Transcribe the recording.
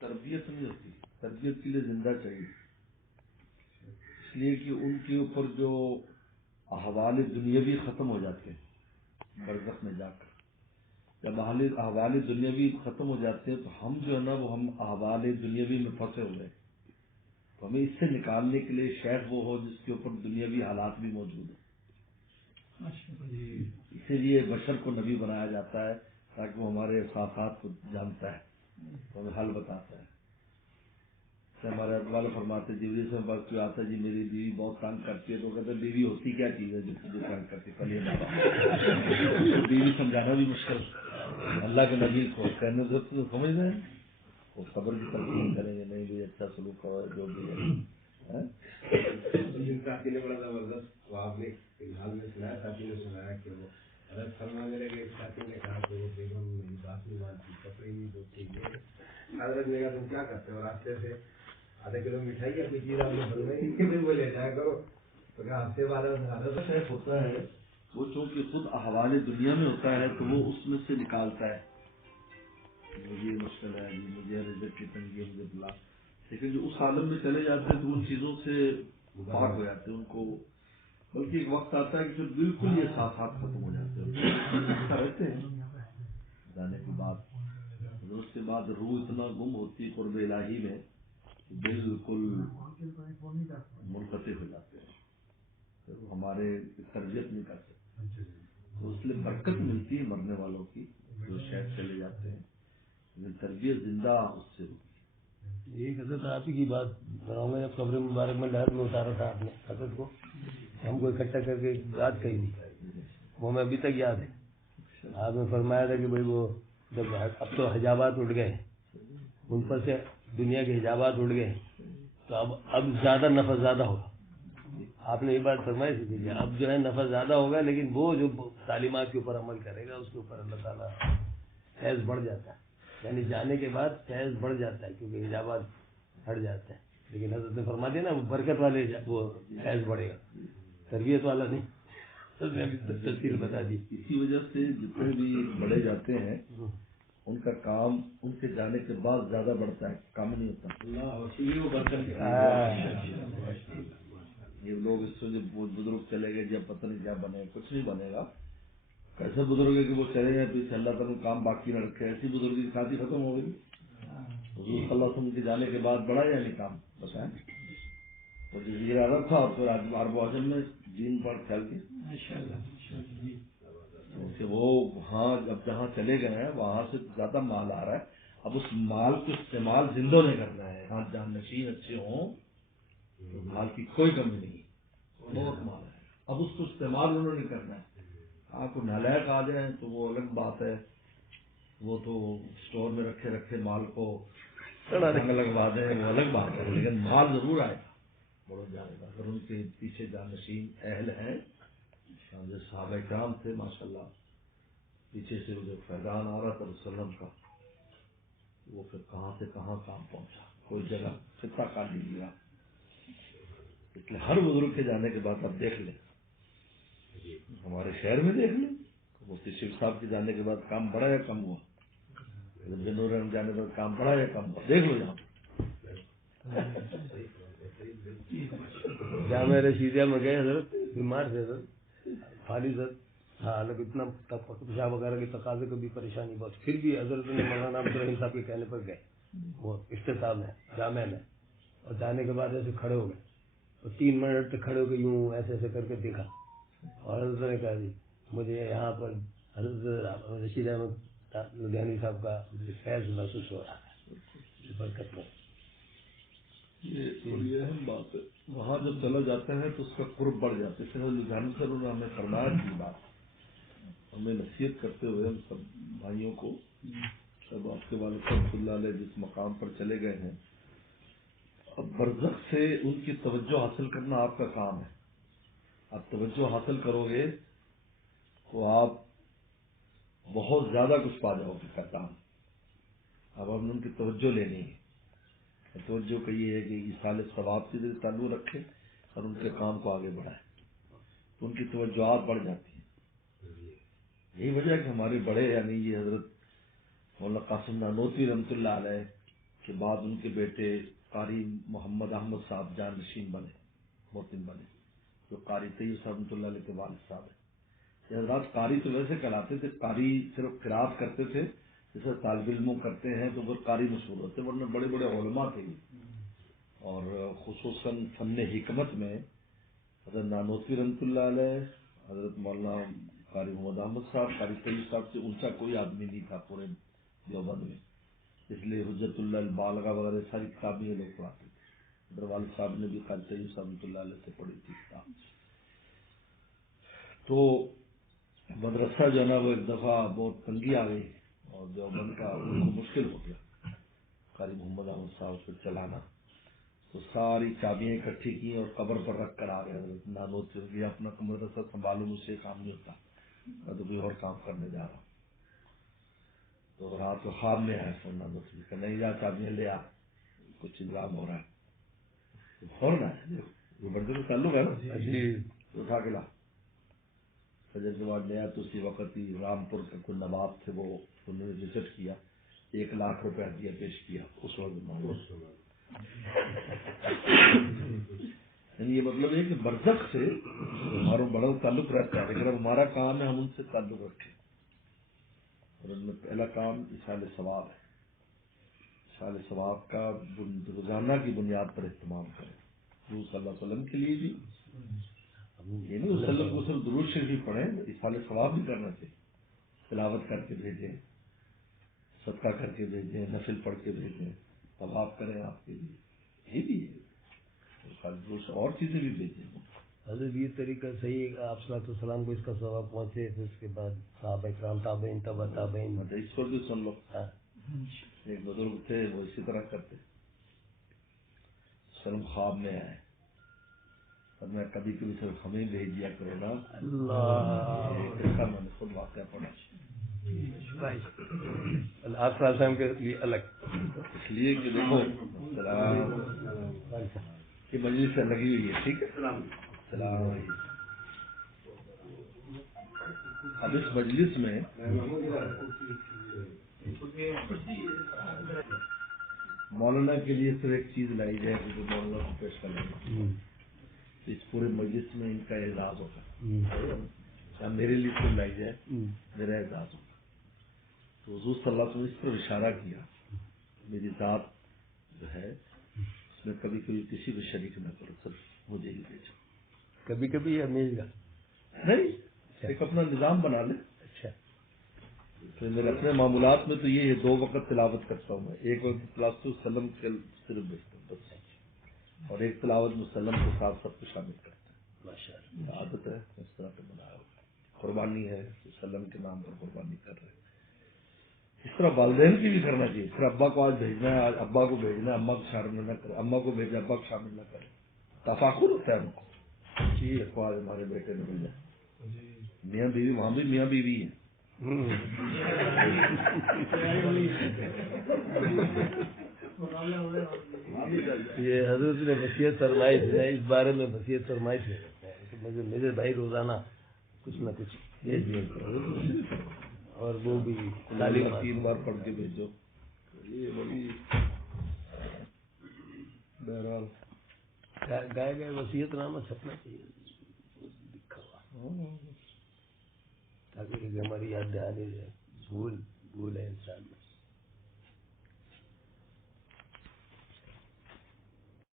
تربیت نہیں ہوتی، تربیت کے لیے زندہ چاہیے، اس لیے کہ ان کے اوپر جو احوال دنیاوی ختم ہو جاتے ہیں برزخ میں جا کر، جب احوال دنیاوی ختم ہو جاتے ہیں تو ہم جو ہے نا وہ ہم احوال دنیاوی میں پھنسے ہوئے ہیں، تو ہمیں اس سے نکالنے کے لیے شیخ وہ ہو جس کے اوپر دنیاوی حالات بھی موجود ہیں۔ اسی لیے بشر کو نبی بنایا جاتا ہے تاکہ وہ ہمارے احساسات کو جانتا ہے، تو ہمیں حل بتاتا ہے۔ ہمارے اقبال فرماتے جبریل سے بات کیا آتا ہے جی میری بیوی بہت تنگ کرتی ہے، تو کہتے ہیں بیوی ہوتی کیا چیز ہے جو تنگ کرتی ہے؟ بیوی سمجھانا بھی مشکل، اللہ کے نبی کو کہنے سے تو سمجھ رہے ہیں، وہ صبر کی تلقین کریں گے، نہیں بھی اچھا سلوک کرو جو بھی ہے۔ ساتھی نے بڑا زبردست، وہ آپ نے حال میں سنایا، ساتھی نے سنایا کہ وہ حضرت فرمانے لگے، ایک ساتھی نے کہا کہ وہ بیگم میری بات نہیں مانتی، کپڑے نہیں دھوتی، حضرت نے کہا تم کیا کرتے ہو؟ راستے سے آدھا کلو مٹھائی یا کوئی چیز آپ نے بنوائی کہ وہ لے جایا کرو، تو کہا ہفتے بعد شیخ ہوتا ہے وہ چونکہ خود احوال دنیا میں ہوتا ہے تو وہ اس میں سے نکالتا ہے، مجھے یہ مشکل ہے جی، مجھے رزق کی تنگی ہے، مجھے بلا، لیکن جو اس عالم میں چلے جاتے ہیں تو ان چیزوں سے پاک ہو جاتے ہیں، ان کو بلکہ ایک وقت آتا ہے کہ پھر بالکل یہ احساسات ختم ہو جاتے ہیں، رہتے ہیں جانے کے بعد، اس کے بعد روح اتنا گم ہوتی قرب الہی میں بالکل منقطع ہو جاتے ہیں، پھر وہ ہمارے تربیت نہیں کر سکتے، تو اس لیے برکت ملتی ہے مرنے والوں کی جو شاید چلے جاتے ہیں، لیکن تربیت زندہ اس سے ہوتی ہے۔ ایک حضرت آپ ہی کی بات بتاؤں گا، جب قبر مبارک میں لہر میں اتارا تھا آپ نے حضرت کو، ہم کو اکٹھا کر کے بات کہی تھی، وہ میں ابھی تک یاد ہے۔ آپ نے فرمایا تھا کہ بھائی وہ جب اب تو حجابات اٹھ گئے، ان پر سے دنیا کے حجابات اٹھ گئے، تو اب زیادہ نفع زیادہ ہوگا۔ آپ نے یہ بات فرمائی تھی کہ اب جو ہے نفع زیادہ ہوگا، لیکن وہ جو تعلیمات کے اوپر عمل کرے گا اس کے اوپر اللہ تعالیٰ فیض بڑھ جاتا ہے، یعنی جانے کے بعد فیض بڑھ جاتا ہے کیونکہ حجابات ہٹ جاتے ہیں، لیکن حضرت نے فرما دیا نا وہ برکت والے وہ فیض بڑھے گا، تربیت والا نہیں۔ تفصیل بتا دی، اسی وجہ سے جتنے بھی بڑے جاتے ہیں ان کا کام ان کے جانے کے بعد زیادہ بڑھتا ہے، کام نہیں ہوتا۔ یہ لوگ اس سے بزرگ چلے گئے جب پتہ نہیں کیا بنے، کچھ نہیں بنے گا، ایسے بزرگ ہے کہ وہ چلے گئے پیچھے اللہ تعالیٰ کام باقی نہ رکھے، ایسی بزرگ کی شادی ختم ہو گئی۔ حضور صلی اللہ علیہ وسلم کے جانے کے بعد بڑھا یا نہیں کام بتائیں؟ وہ جزیرہ عرب تھا اور پھر عرب و عجم میں دین پر پھیل گئی، کیونکہ وہ وہاں اب جہاں چلے گئے ہیں وہاں سے زیادہ مال آ رہا ہے، اب اس مال کو استعمال زندوں نے کرنا ہے، ہاں جانشین اچھے ہوں تو مال کی کوئی کمی نہیں، بہت مال ہے، اب اس کو استعمال انہوں نے کرنا ہے۔ آپ کو نالائق آ جائیں تو وہ الگ بات ہے، وہ تو اسٹور میں رکھے مال کو رنگ لگوا دیں وہ الگ بات ہے، لیکن مال ضرور آئے گا، بڑھ جائے گا اگر ان کے پیچھے جانشین اہل ہیں، جو صحابہ کرام تھے ماشاءاللہ، پیچھے سے جو فیضان آ رہا تھا وسلم کا، وہ پھر کہاں سے کہاں کام پہنچا، کوئی جگہ خطہ کاٹ نہیں لیا، اس لیے ہر بزرگ کے جانے کے بعد آپ دیکھ لیں، ہمارے شہر میں دیکھ لیں مفتی شیخ صاحب کے جانے کے بعد کام بڑھا یا کم ہوا، جنور جانے کے بعد کام بڑھا یا کم ہوا، دیکھ لو یہاں جامع رشیدیہ میں گئے حضرت، بیمار تھے حضرت، خالی حضرت، حالانکہ اتنا پیشاب وغیرہ کے تقاضے کو بھی پریشانی بہت، پھر بھی حضرت نے مولانا عبدالرحیم صاحب کے کہنے پر گئے وہ افتتاح میں جامع میں، اور جانے کے بعد ایسے کھڑے ہو گئے اور 3 منٹ تک کھڑے ہو کے یوں ایسے ایسے کر کے دیکھا، اور حضرت نے کہا جی مجھے یہاں پر حضرت رشید احمد لدھیانوی صاحب کا فیض محسوس ہو رہا ہے، برکت میں۔ یہ بڑی اہم بات ہے، وہاں جب چلا جاتا ہے تو اس کا قرب بڑھ جاتا ہے، اس طرح لدھیانوی صاحب نے ہمیں فرمایا کی بات، ہمیں نصیحت کرتے ہوئے ہم سب بھائیوں کو، سب آپ کے والد رحمۃ اللہ علیہ جس مقام پر چلے گئے ہیں، اب برزخ سے ان کی توجہ حاصل کرنا آپ کا کام ہے، آپ توجہ حاصل کرو گے تو آپ بہت زیادہ کچھ پا جاؤ گے کا کام، اب ہم نے ان کی توجہ لینی ہے، توجہ کا یہ ہے کہ ایصال ثواب سے تعلق رکھے اور ان کے کام کو آگے بڑھائے، تو ان کی توجہات بڑھ جاتی ہیں، یہی وجہ ہے کہ ہمارے بڑے یعنی یہ حضرت مولانا قاسم نانوتوی رحمۃ اللہ علیہ کے بعد ان کے بیٹے قاری محمد احمد صاحب جانشین بنے، محتم بنے، جو قاری طیب صاحب رحمۃ اللہ علیہ کے والد صاحب ہیں۔ یہ حضرات قاری تو ویسے کہلاتے تھے، قاری صرف قرات کرتے تھے، جیسے طالب علموں کرتے ہیں تو وہ قاری مشہور ہوتے، ورنہ بڑے بڑے علماء تھے، اور خصوصاً فن حکمت میں حضرت نانوتوی رحمۃ اللہ علیہ، حضرت مولانا قاری محمد احمد صاحب، قاری طیب صاحب سے اونچا کوئی آدمی نہیں تھا پورے دیوبند میں، اس لیے حجت اللہ البالغہ وغیرہ ساری کتابیں یہ لوگ پڑھاتے تھے۔ حضرت والد صاحب نے بھی قاری طیب صاحب رحمۃ اللہ علیہ سے پڑھی تھی کتاب۔ تو مدرسہ جو ہے نا وہ ایک دفعہ بہت تنگی آ گئی اور دیوبند کا ان کو مشکل ہو گیا قاری محمد احمد صاحب سے چلانا، تو ساری چابیاں اکٹھی کی اور قبر پر رکھ کر آ گئے حضرت نانوتوی سے، اپنا مدرسہ سنبھالو، مجھ سے کام نہیں ہوتا، میں تو کوئی اور کام کرنے جا رہا ہوں۔ تو رات کو خواب میں آیا سر نانوتوی کہ نہیں جا، چابیاں لے آ، کچھ انتظام ہو رہا ہے، ہونا ہے، یہ بندے کا تعلق ہے نا جی، اٹھا کے لا۔ فجر کے بعد نیا تو اسی وقت ہی رامپور کے کوئی نواب تھے، وہ انہوں نے وزٹ کیا، 1,00,000 روپے ہدیہ پیش کیا اس وقت۔ یعنی یہ مطلب ہے کہ برزخ سے ہمارا بڑا تعلق رہتا ہے، لیکن اب ہمارا کام ہے ہم ان سے تعلق رکھیں، اور ان میں پہلا کام اصحال ثواب ہے، اصحال ثواب کا روزانہ کی بنیاد پر اہتمام کریں، حضور صلی اللہ علیہ وسلم کے لیے بھی، یہ نہیں وسلم کو صرف درود شریف پڑھیں، اصحال ثواب بھی کرنا چاہیے، تلاوت کر کے بھیجیں، صدقہ کر کے بھیجیں، نفل پڑھ کے بھیجیں، ثواب کریں آپ کے لیے، یہ بھی ہے، اور چیزیں بھی بھیجیں۔ حضرت یہ طریقہ صحیح ہے، آپ صلی اللہ علیہ وسلم کو اس کا ثواب پہنچے، پھر اس کے بعد صحابہ کرام تابعین تبع تابعین، اس کو بھی سن لو، ایک بزرگ تھے وہ اسی طرح کرتے، سلم خواب میں آئے، اور میں کبھی کبھی صرف ہمیں بھیج دیا کرو نا، ایسا میں نے خود واقعہ پڑھا، آپ صلی اللہ علیہ وسلم کے لیے الگ، اس لیے کہ دیکھو یہ مجلس سے لگی ہوئی ہے، ٹھیک ہے، سلام۔ اب اس مجلس میں مولانا کے لیے صرف ایک چیز لائی جائے جو مولانا کو پیش کر لیں، اس پورے مجلس میں ان کا اعزاز ہوگا، میرے لیے کوئی لائی جائے میرا اعزاز ہوگا۔ تو حضور صلی اللہ علیہ وسلم اس پر اشارہ کیا، میری ذات جو ہے اس میں کبھی کبھی کسی کو شریک نہ کرو، صرف مجھے ہی بھیجو، کبھی کبھی یا ہمیشہ نہیں، ایک اپنا نظام بنا لے۔ اچھا، تو میرے اپنے معمولات میں تو یہ ہے 2 وقت تلاوت کرتا ہوں میں، ایک وقت تلاوت وسلم کے صرف بھیجتا ہوں بس، اور ایک تلاوت وسلم کے ساتھ سب کو شامل کرتا ہے، ماشاء اللہ، عادت ہے اس طرح سے بنایا ہوا، قربانی ہے وسلم کے نام پر قربانی کر رہے ہیں۔ اس طرح والدین کی بھی کرنا چاہیے، پھر ابا کو آج بھیجنا ہے، آج ابا کو بھیجنا ہے، اما کو شامل نہ کرے، اما کو بھیجنا ابا کو شامل نہ کرے، تفاخر ہوتا ہے ہم کو، دیکھو آج ہمارے بیٹے نے بھیجا، میاں بیوی وہاں بھی میاں بیوی ہے، یہ حضرت نے وصیت فرمائی تھی، اس بارے میں وصیت فرمائی تھی کہ میرے بھائی روزانہ کچھ نہ کچھ بھیج دیا کرو، اور وہ بھی تعلیم 3 بار پڑھ کے بھیجو، یہ بڑی بہرحال گائے گئے وصیت نامہ چھپنا چاہیے لکھا ہوا، تاکہ ہماری یاد دہانی ہے، بھول ہے انسان میں۔